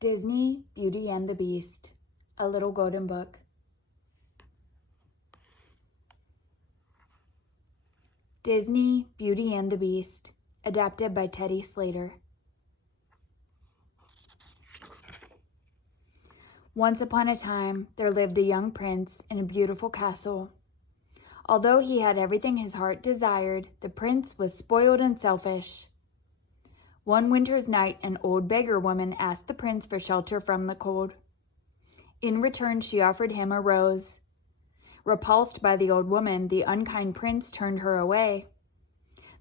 Disney, Beauty and the Beast, A Little Golden Book. Disney, Beauty and the Beast, adapted by Teddy Slater. Once upon a time, there lived a young prince in a beautiful castle. Although he had everything his heart desired, the prince was spoiled and selfish. One winter's night, an old beggar woman asked the prince for shelter from the cold. In return, she offered him a rose. Repulsed by the old woman, the unkind prince turned her away.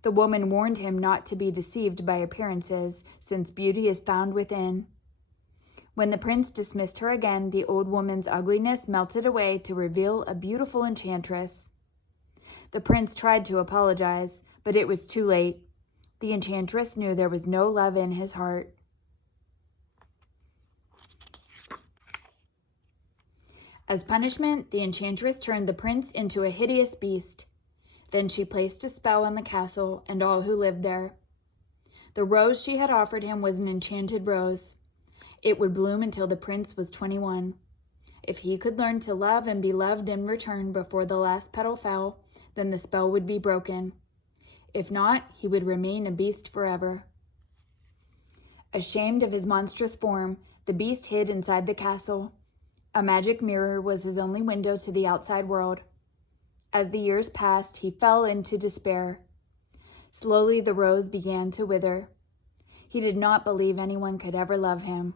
The woman warned him not to be deceived by appearances, since beauty is found within. When the prince dismissed her again, the old woman's ugliness melted away to reveal a beautiful enchantress. The prince tried to apologize, but it was too late. The enchantress knew there was no love in his heart. As punishment, the enchantress turned the prince into a hideous beast. Then she placed a spell on the castle and all who lived there. The rose she had offered him was an enchanted rose. It would bloom until the prince was 21. If he could learn to love and be loved in return before the last petal fell, then the spell would be broken. If not, he would remain a beast forever. Ashamed of his monstrous form, the beast hid inside the castle. A magic mirror was his only window to the outside world. As the years passed, he fell into despair. Slowly, the rose began to wither. He did not believe anyone could ever love him.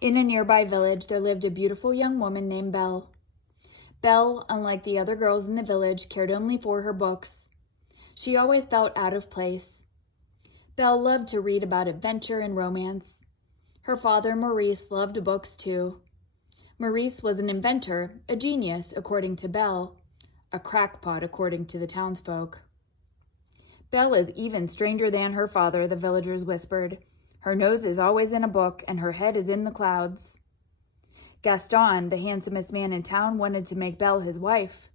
In a nearby village, there lived a beautiful young woman named Belle. Belle, unlike the other girls in the village, cared only for her books. She always felt out of place. Belle loved to read about adventure and romance. Her father, Maurice, loved books too. Maurice was an inventor, a genius, according to Belle, a crackpot, according to the townsfolk. Belle is even stranger than her father, the villagers whispered. Her nose is always in a book, and her head is in the clouds. Gaston, the handsomest man in town, wanted to make Belle his wife.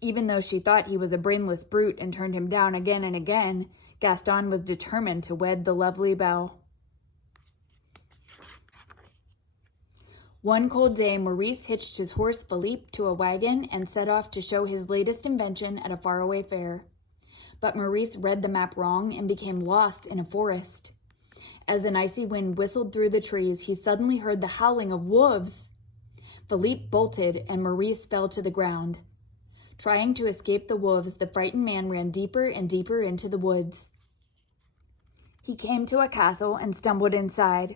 Even though she thought he was a brainless brute and turned him down again and again, Gaston was determined to wed the lovely Belle. One cold day, Maurice hitched his horse Philippe to a wagon and set off to show his latest invention at a faraway fair. But Maurice read the map wrong and became lost in a forest. As an icy wind whistled through the trees, he suddenly heard the howling of wolves. Philippe bolted, and Maurice fell to the ground. Trying to escape the wolves, the frightened man ran deeper and deeper into the woods. He came to a castle and stumbled inside.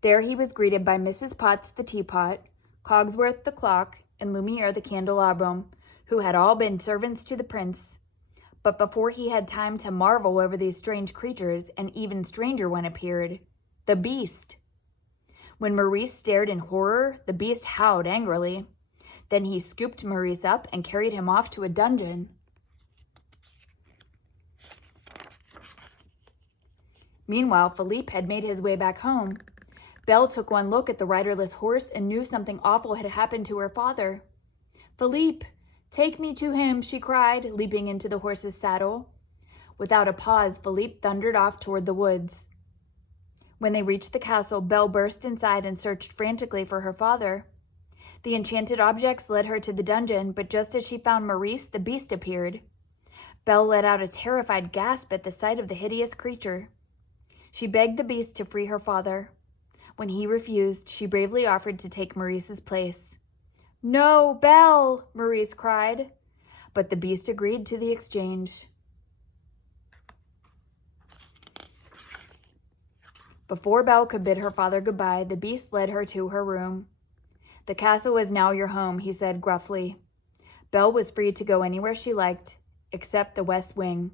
There he was greeted by Mrs. Potts the teapot, Cogsworth the clock, and Lumiere the candelabrum, who had all been servants to the prince. But before he had time to marvel over these strange creatures, an even stranger one appeared, the beast. When Maurice stared in horror, the beast howled angrily. Then he scooped Maurice up and carried him off to a dungeon. Meanwhile, Philippe had made his way back home. Belle took one look at the riderless horse and knew something awful had happened to her father. "Philippe, take me to him," she cried, leaping into the horse's saddle. Without a pause, Philippe thundered off toward the woods. When they reached the castle, Belle burst inside and searched frantically for her father. The enchanted objects led her to the dungeon, but just as she found Maurice, the beast appeared. Belle let out a terrified gasp at the sight of the hideous creature. She begged the beast to free her father. When he refused, she bravely offered to take Maurice's place. "No, Belle!" Maurice cried. But the beast agreed to the exchange. Before Belle could bid her father goodbye, the beast led her to her room. "The castle is now your home," he said gruffly. Belle was free to go anywhere she liked, except the west wing.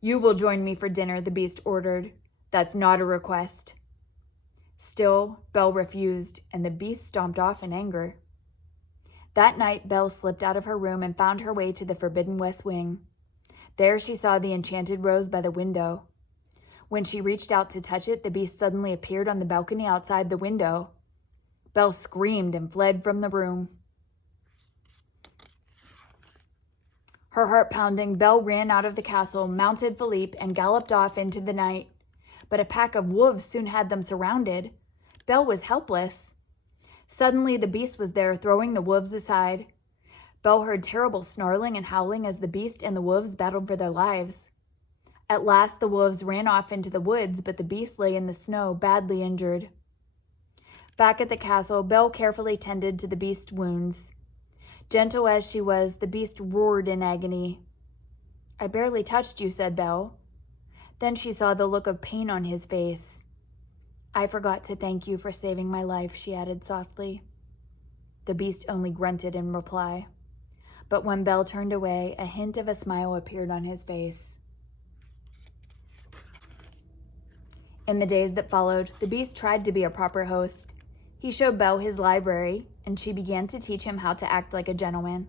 "You will join me for dinner," the beast ordered. "That's not a request." Still, Belle refused, and the beast stomped off in anger. That night, Belle slipped out of her room and found her way to the forbidden west wing. There she saw the enchanted rose by the window. When she reached out to touch it, the beast suddenly appeared on the balcony outside the window. Belle screamed and fled from the room. Her heart pounding, Belle ran out of the castle, mounted Philippe, and galloped off into the night. But a pack of wolves soon had them surrounded. Belle was helpless. Suddenly the beast was there, throwing the wolves aside. Belle heard terrible snarling and howling as the beast and the wolves battled for their lives. At last the wolves ran off into the woods, but the beast lay in the snow, badly injured. Back at the castle, Belle carefully tended to the beast's wounds. Gentle as she was, the beast roared in agony. "I barely touched you," said Belle. Then she saw the look of pain on his face. "I forgot to thank you for saving my life," she added softly. The beast only grunted in reply. But when Belle turned away, a hint of a smile appeared on his face. In the days that followed, the beast tried to be a proper host. He showed Belle his library, and she began to teach him how to act like a gentleman.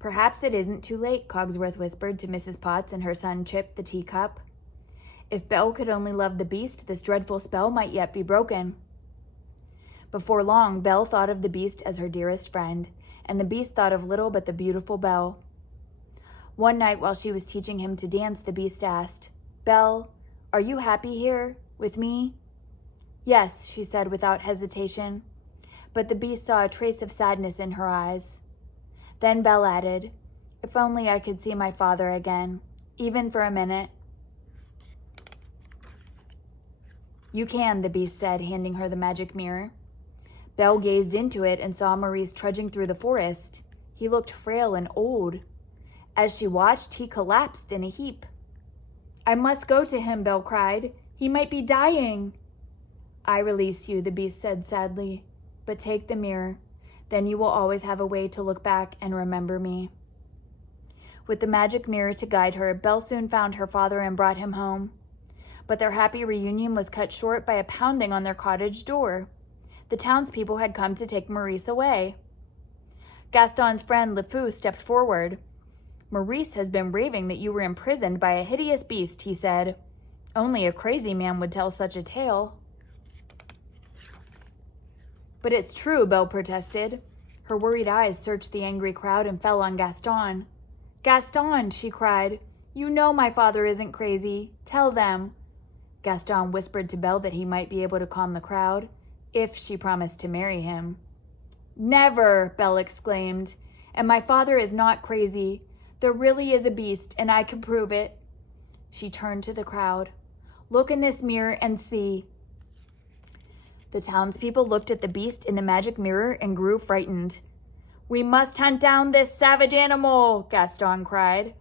"Perhaps it isn't too late," Cogsworth whispered to Mrs. Potts and her son Chip, the teacup. If Belle could only love the beast, this dreadful spell might yet be broken. Before long, Belle thought of the beast as her dearest friend, and the beast thought of little but the beautiful Belle. One night while she was teaching him to dance, the beast asked, "Belle, are you happy here, with me?" "Yes," she said without hesitation, but the beast saw a trace of sadness in her eyes. Then Belle added, "If only I could see my father again, even for a minute." "You can," the beast said, handing her the magic mirror. Belle gazed into it and saw Maurice trudging through the forest. He looked frail and old. As she watched, he collapsed in a heap. "I must go to him," Belle cried. "He might be dying." "I release you," the beast said sadly, "but take the mirror. Then you will always have a way to look back and remember me." With the magic mirror to guide her, Belle soon found her father and brought him home. But their happy reunion was cut short by a pounding on their cottage door. The townspeople had come to take Maurice away. Gaston's friend Le Fou stepped forward. "Maurice has been raving that you were imprisoned by a hideous beast," he said. "Only a crazy man would tell such a tale." "But it's true," Belle protested. Her worried eyes searched the angry crowd and fell on Gaston. "Gaston," she cried, "you know my father isn't crazy. Tell them." Gaston whispered to Belle that he might be able to calm the crowd, if she promised to marry him. "Never!" Belle exclaimed. "And my father is not crazy. There really is a beast, and I can prove it." She turned to the crowd. "Look in this mirror and see." The townspeople looked at the beast in the magic mirror and grew frightened. "We must hunt down this savage animal," Gaston cried.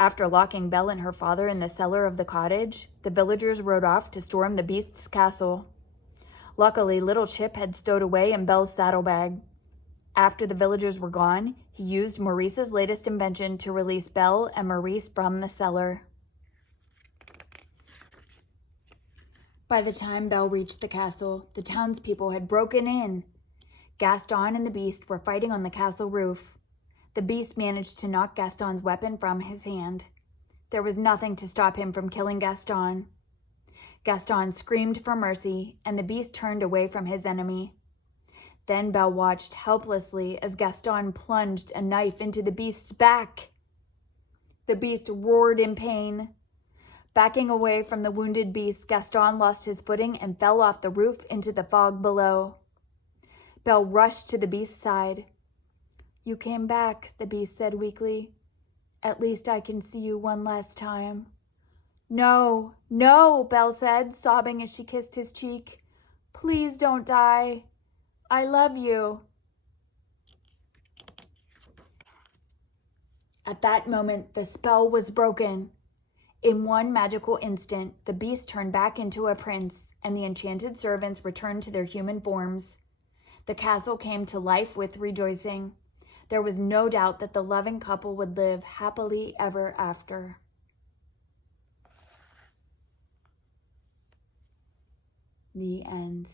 After locking Belle and her father in the cellar of the cottage, the villagers rode off to storm the beast's castle. Luckily, little Chip had stowed away in Belle's saddlebag. After the villagers were gone, he used Maurice's latest invention to release Belle and Maurice from the cellar. By the time Belle reached the castle, the townspeople had broken in. Gaston and the beast were fighting on the castle roof. The beast managed to knock Gaston's weapon from his hand. There was nothing to stop him from killing Gaston. Gaston screamed for mercy, and the beast turned away from his enemy. Then Belle watched helplessly as Gaston plunged a knife into the beast's back. The beast roared in pain. Backing away from the wounded beast, Gaston lost his footing and fell off the roof into the fog below. Belle rushed to the beast's side. "You came back," the beast said weakly. "At least I can see you one last time." "No, no," Belle said, sobbing as she kissed his cheek. "Please don't die. I love you." At that moment, the spell was broken. In one magical instant, the beast turned back into a prince, and the enchanted servants returned to their human forms. The castle came to life with rejoicing. There was no doubt that the loving couple would live happily ever after. The end.